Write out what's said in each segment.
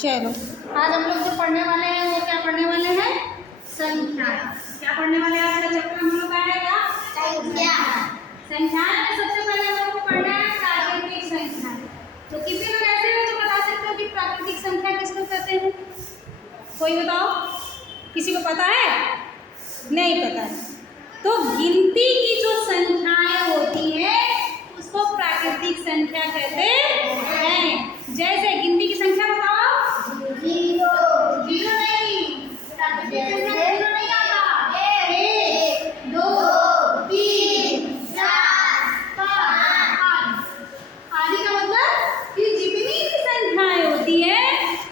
चलो आज हम लोग जो पढ़ने वाले हैं वो क्या पढ़ने वाले हैं? संख्या। क्या पढ़ने वाले हैं? आज का चैप्टर हम लोग का है क्या? संख्या। संख्याएं में सबसे पहले हम लोग को पढ़ना है प्राकृतिक संख्या। तो किसी लोग ऐसे हैं जो बता सकते हो कि प्राकृतिक संख्या किसको कहते हैं? कोई बताओ, किसी को पता है? नहीं पता है। तो गिनती की जो संख्याएं होती हैं उसको प्राकृतिक संख्या कहते हैं। जैसे गिनती की संख्या बताओ। जीरो। जीरो नहीं, प्राकृतिक संख्या जीरो नहीं आता। एक, दो, तीन, चार, पाँच। आदि का मतलब कि जितनी भी संख्याएं होती है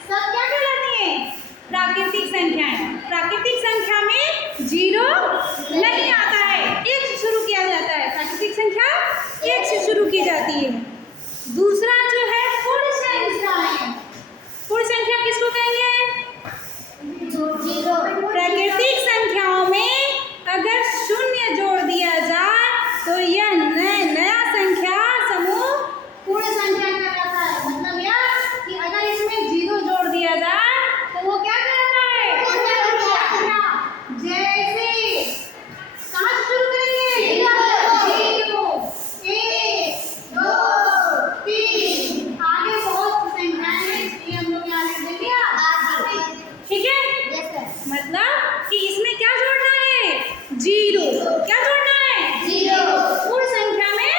सब क्या कहलाती हैं? प्राकृतिक संख्याएं। प्राकृतिक संख्या में जीरो नहीं आता है, एक से शुरू किया जाता है। प्राकृतिक संख्या एक से शुरू की जाती है। दूसरा जो है पूर्ण संख्या है। पूर्ण संख्या किसको कहेंगे? जीरो। प्राकृतिक संख्याओं में अगर शून्य जोड़ दिया जाए तो यह नया संख्या समूह पूर्ण संख्या कहलाता है। मतलब यह कि अगर इसमें जीरो जोड़ दिया जाए तो वो क्या कहलाता है? जैसे कहाँ से शुरू करेंगे? जीरो, एक, दो, तीन। आगे बहुत संख्याएं हैं इसलिए हम लोग यहाँ लिख देंगे आदि। ठीक है? मतलब कि इसमें क्या जोड़ना है? जीरो। क्या जोड़ना है? जीरो। पूर्ण संख्या में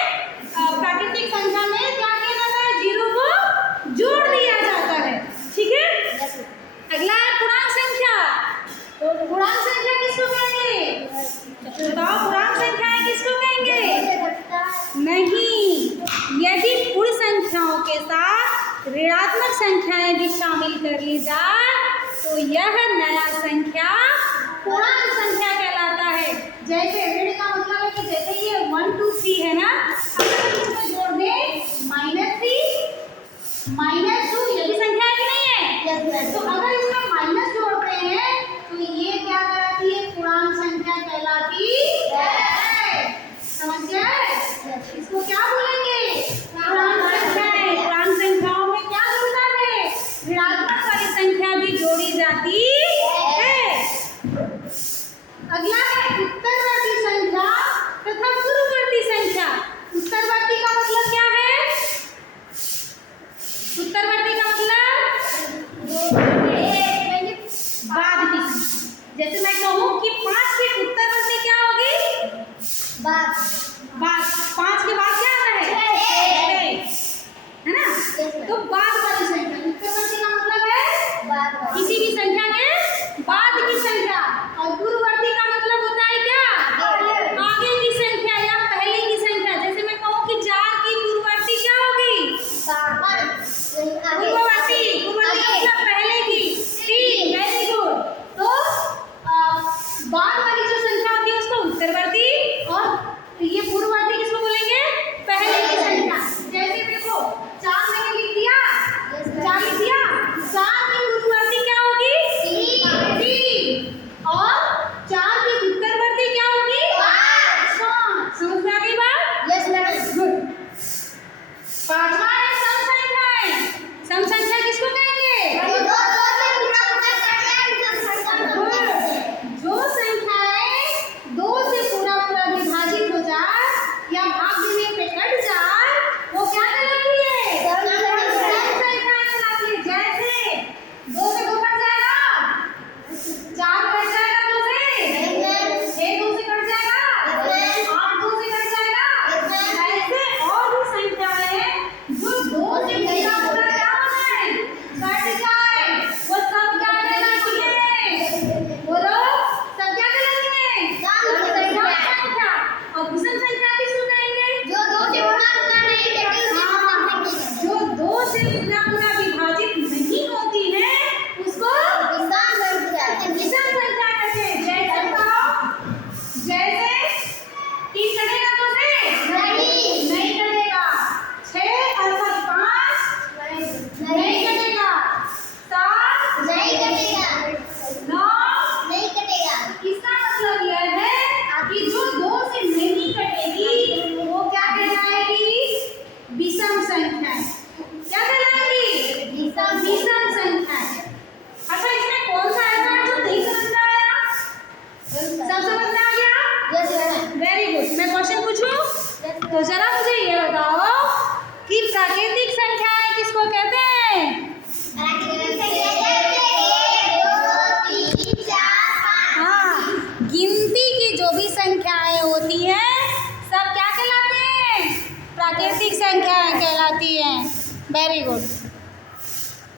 प्राकृतिक संख्या में क्या किया जाता है? जीरो को जोड़ दिया जाता है। ठीक है? अगला है पूर्णांक संख्या। तो पूर्णांक संख्या किसको कहेंगे? बताओ, पूर्णांक संख्याएं किसको कहेंगे? नहीं, यदि पूर्ण संख्याओं के साथ ऋणात्मक संख्याएं भी शामिल कर ली जाए तो यह नया संख्या पूर्णांक संख्या कहलाता है। जैसे ऋण का मतलब है कि जैसे ये 1 2 3 है ना, अगर इसमें जोड़ दें -3 -2, ये भी संख्या है कि नहीं है? तो अगर इसमें माइनस जोड़ते हैं तो ये क्या कहलाती है? पूर्णांक संख्या कहलाती है। समझ गए? इसको क्या बोलेंगे? पूर्णांक संख्याएं। पूर्णांक संख्याओं में क्या जुड़ता है? ऋणात्मक वाली संख्या भी जोड़ी जाती है। अगला है उत्तरवर्ती संख्या तथा पूर्ववर्ती संख्या। उत्तरवर्ती का मतलब क्या है? उत्तरवर्ती का मतलब बाद की संख्या। जैसे मैं कहूँ कि 5 के उत्तरवर्ती क्या होगी? बाद। 5 के बाद क्या आता है? 6 है ना? तो बाद वाली संख्या। उत्तरवर्ती का मतलब वेरी गुड। मैं क्वेश्चन पूछूं? तो जरा मुझे ये बताओ कि प्राकृतिक संख्याएं किसको कहते हैं? हाँ, गिनती की जो भी संख्याएं होती हैं सब क्या कहलाते हैं? प्राकृतिक संख्याएं कहलाती हैं। Very good.